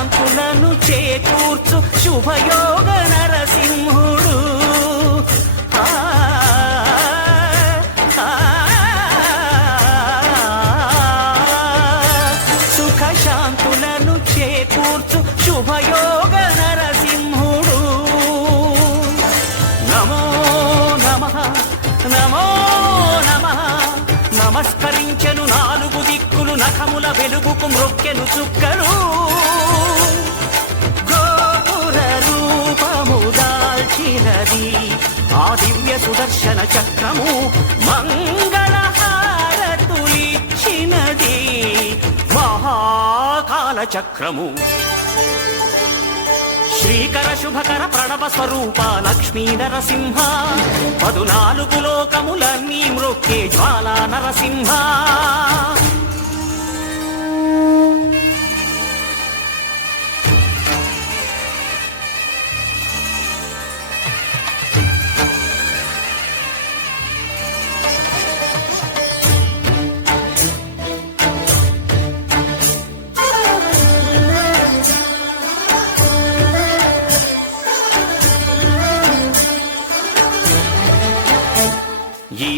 కాంతులను చేకూర్చు శుభయోగ నరసింహుడు. ఆ, చేకూర్చు శుభయోగ నరసింహుడు. నమో నమ నమో నమ నమస్కరించెను నాలుగు దిక్కులు నఖముల వెలుగుకు మృక్కెను చుక్కలు. సుదర్శన చక్రము మంగళహారతులిచ్చినది. మహాకాల చక్రము. శ్రీకర శుభకర ప్రణవ స్వరూప లక్ష్మీ నరసింహ. పదునాలుగు లోకములన్నీ మృక్కే జ్వాలా నరసింహ.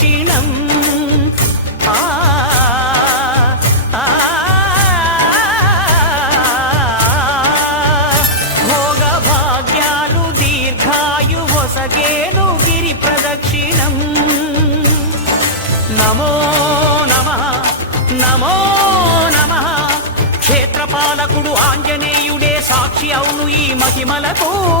క్షీణం. ఆ, ఆ, దీర్ఘాయు వసగేను గిరి ప్రదక్షిణం. నమో నమ నమో నమ. క్షేత్రపాలకుడు ఆంజనేయుడే సాక్షి అవును ఈ మహిమలకు.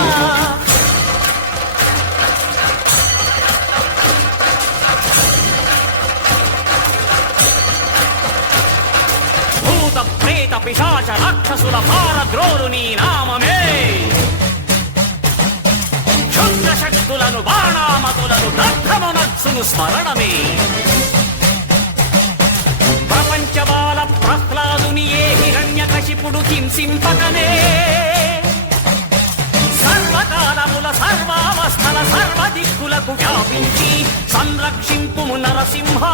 రాక్షసుల పారద్రోలు నీ నామమే. క్షుద్ర శక్తులను బాణామతులను దగ్ధమునత్సును స్మరణమే. ప్రపంచబాల ప్రహ్లాదుని ఏ హిరణ్య కశిపుడు హింసింపకనే. సర్వకాలముల సర్వావస్థల సర్వ దిక్కులకు వ్యాపించి సంరక్షింపు నరసింహా.